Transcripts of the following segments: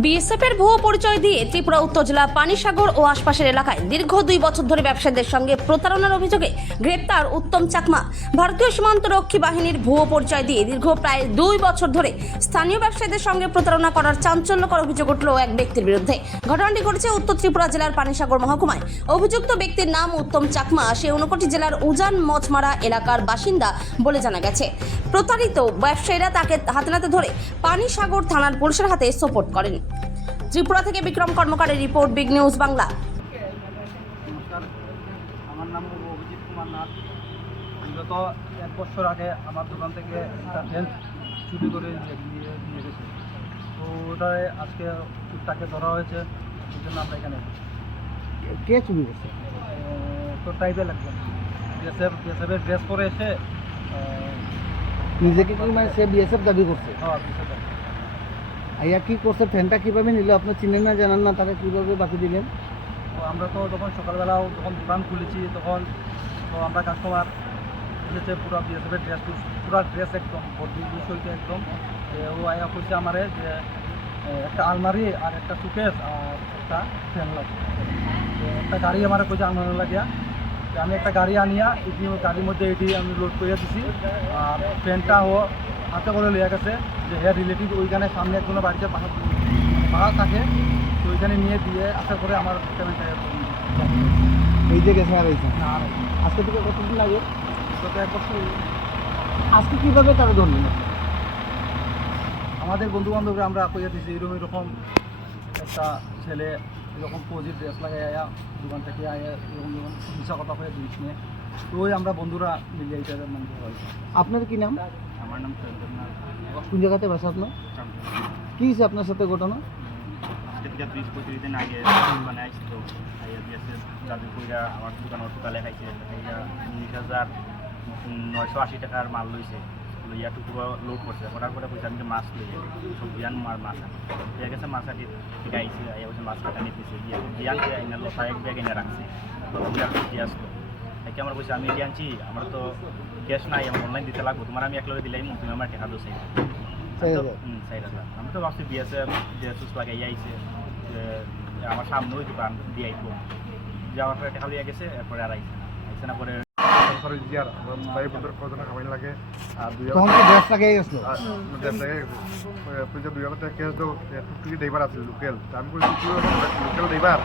BSF এর ভুয়ো পরিচয় দিয়ে ত্রিপুরা উত্তর জেলা পানিসাগর ও আশপাশের এলাকায় দীর্ঘ 2 বছর ধরে ব্যবসায়ীদের সঙ্গে প্রতারণার অভিযোগে গ্রেপ্তার উত্তম চাকমা। ভারতীয় সীমান্তরক্ষী বাহিনীর ভুয়ো পরিচয় দিয়ে দীর্ঘ প্রায় 2 বছর ধরে স্থানীয় ব্যবসায়ীদের সঙ্গে প্রতারণা করার চাঞ্চল্যকর অভিযোগ উঠল এক ব্যক্তির বিরুদ্ধে। ঘটনাটি ঘটেছে উত্তর ত্রিপুরা জেলার পানিসাগর মহকুমায়। অভিযুক্ত ব্যক্তির নাম উত্তম চাকমা। সে ঊনকোটি জেলার উজান মচমারা এলাকার বাসিন্দা বলে জানা গেছে। প্রতারিত ব্যবসায়ীরা তাকে হাতে নাতে ধরে পানিসাগর থানার পুলিশের হাতে সোপর্দ করেন। ত্রিপুরা থেকে বিক্রম কর্মকারের রিপোর্ট, বিগ নিউজ বাংলা। নমস্কার, আমার নাম অভিজিৎ কুমার নাথ। বিগত 1 বছর আগে আমার দোকান থেকে একটা ফ্যান চুরি করে নিয়ে গেছে। তো ওটাই আজকে তাকে ধরা হয়েছে, এই জন্য আমরা এখানে। কে চুরি করছে? তো টাইপে লাগবেন বিএসএফের ড্রেস পরে এসে নিজেকে কি মানে সে বিএসএফ দাবি করছে? বিএসএফ। আইয়া কি করছে? ফ্যানটা কিভাবে নিল? আপনি চিনেন না, জানান না, তাকে কিভাবে বাকি দিলেন? তো আমরা তো তখন সকালবেলাও যখন দোকান খুলেছি তখন তো আমরা কাস্টমার এসেছে, পুরো বিএসএফের পুরো ড্রেস একদম বডি বিষয়টা একদম। ও আয়া কইছে আমারে যে একটা আলমারি আর একটা সুকেস আর একটা ফ্যান লাগে। একটা গাড়ি আমার কইছে আলমারি লাগিয়া, আমি একটা গাড়ি আনিয়া এটি গাড়ির মধ্যে এটি আমি লোড করিয়া দিছি। আর ফ্যানটা ও হাতে করে লিয়া গেছে যে হেয়ার রিলেটিভ ওইখানে সামনে একজনের বাড়িতে ভাড়া থাকে, তো ওইখানে নিয়ে দিয়ে আসার পরে আমার পেমেন্টটা এই যে গেছে আর এইছে। আর আজকে থেকে কতদিন লাগে? গত 1 বছর আজকে কিভাবে তারা ধরলেন? আমাদের বন্ধু বান্ধবরা আমরা কইয়া দিছি এরকম একটা ছেলে এরকম পজিটিভ ড্রেস লাগাই আয়া দোকান থেকে আয়া এরকম হিসা কথা করে জিনিস নিয়ে, তো ওই আমরা বন্ধুরা মিলে এইটার নাম হয়। আপনার কি নাম? আমার নাম সৈয়দনা। কোন জায়গাতে বাসা আপনার? কি হয়েছে আপনার সাথে ঘটনা? আজকে থেকে 20-25 দিন আগে দোকানে আসছি, তো আইয়া দিয়েছে যাদের কইরা আমার দোকানের টোকালে খাইছে 19,980 টাকার মাল লইছে। লইয়া টুকরো লোড করছে, করার পরে কইছে আমি মাছ লইয়া সবজি আন মাছ আন ঠিক আছে। মাছ আটি ঠিক আইসি আইয়া বলছে মাছ কাটা নিতেছে জিয়ান আইনা লোটা এক ব্যাগ এনে রাখছি, দিয়ে আসলো তাকে আমার কইছে আমি এটি আনছি, আমার তো ক্যাশ নাই, আমার অনলাইন দিতে লাগবো, তোমার আমি একলগে দিলাই তুমি আমার টাকা দো চাই। 4,000 আমি তো ভাবছি বিএসএফ যে সুস লাগাই আইছে, আমার সামনে ওই দোকান দিয়ে আইব, যাওয়ার পরে টাকা লিয়ে গেছে, এরপরে আর আইছে না পরে খাবাই লাগে আর তখন কি ড্রেস লাগিয়ে গেছিল? দুই হাজার টাকা ক্যাশ দেবো। টুকটুকি ড্রাইভার আছে লোকেল, আমি বলছি লোকেল ড্রাইভার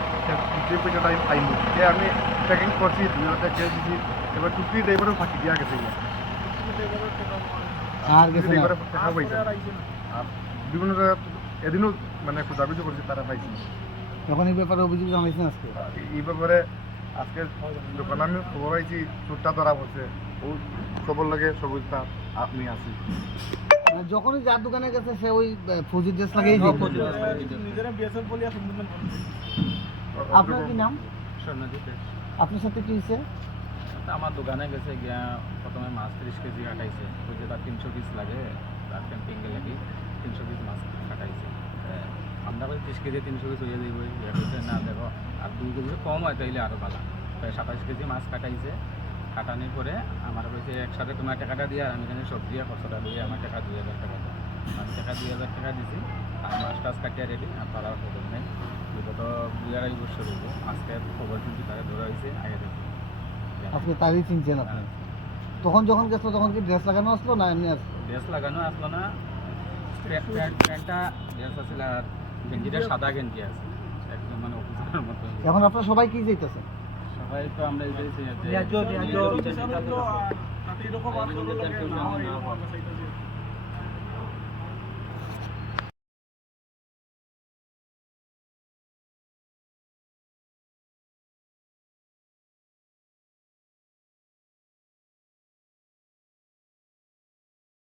পয়সা টাইম পাইনি, আমি প্যাকিং করছি 2,000 টাকা ক্যাশ দিচ্ছি। এবার টুকটুকি ড্রাইভারও ফাঁকি দিয়া গেছে, আর গেছে না? ড্রাইভারের টাকা পাইছে। আর বিভিন্ন জায়গায় এদিনও মানে দাবিত করছে তারা পাইছে। তখন এই ব্যাপারে অভিযোগ জানাইছেন আজকে? এই ব্যাপারে আজকে দোকানে আমি খবর পাইছি চোরটা ধরা পড়ছে, ও খবর লাগে সবুজটা আপনি আছি। মানে যখনই যার দোকানে গেছে সে ওই ফৌজি ড্রেস লাগিয়ে আপনার কি নাম? স্বর্ণজিৎ। আপনার সাথে কি হয়েছে? আমার দোকানে গেছে গিয়া প্রথমে মাছ 30 কেজি কাটাইছে, ওই যে তার 300 পিস লাগে, তার ক্যাম্পিংয়ে লাগি 300 পিস মাছ কাটাইছে। আমরা কই 30 কেজি 300 পিস হয়ে যাইব, ইয়া কইছে না দেখো আর 2 কেজি কম হয় তাইলে আরও ভালো। প্রায় 27 কেজি মাছ কাটাইছে। কাটানোর পরে আমার কইছে একসাথে তোমার টাকাটা দিয়ে আমি এখানে সবজি আর খরচাটা দিয়ে আমার টাকা 2,000 টাকা দাও। আমি টাকা 2,000 টাকা দিছি, আর মাছ টাছ কাটিয়ে রেডি, আর তারা খবর নেই। বিগত 2-2.5 বছর হইব আজকে খবর কিন্তু তারা ধরা হয়েছে আগে দেখি। আপনি তারই চিনছেন আপনি? তখন যখন গেছিল তখন কি ড্রেস লাগানো আসলো না এমনি আসলো? ড্রেস লাগানো আসলো না, প্যান্টটা ড্রেস আছিল আর গেঞ্জিটা সাদা গেঞ্জি আছে একদম মানে অফিসারের মতো। এখন আপনারা সবাই কি চাইতেছেন? সবাই তো আমরা এই যে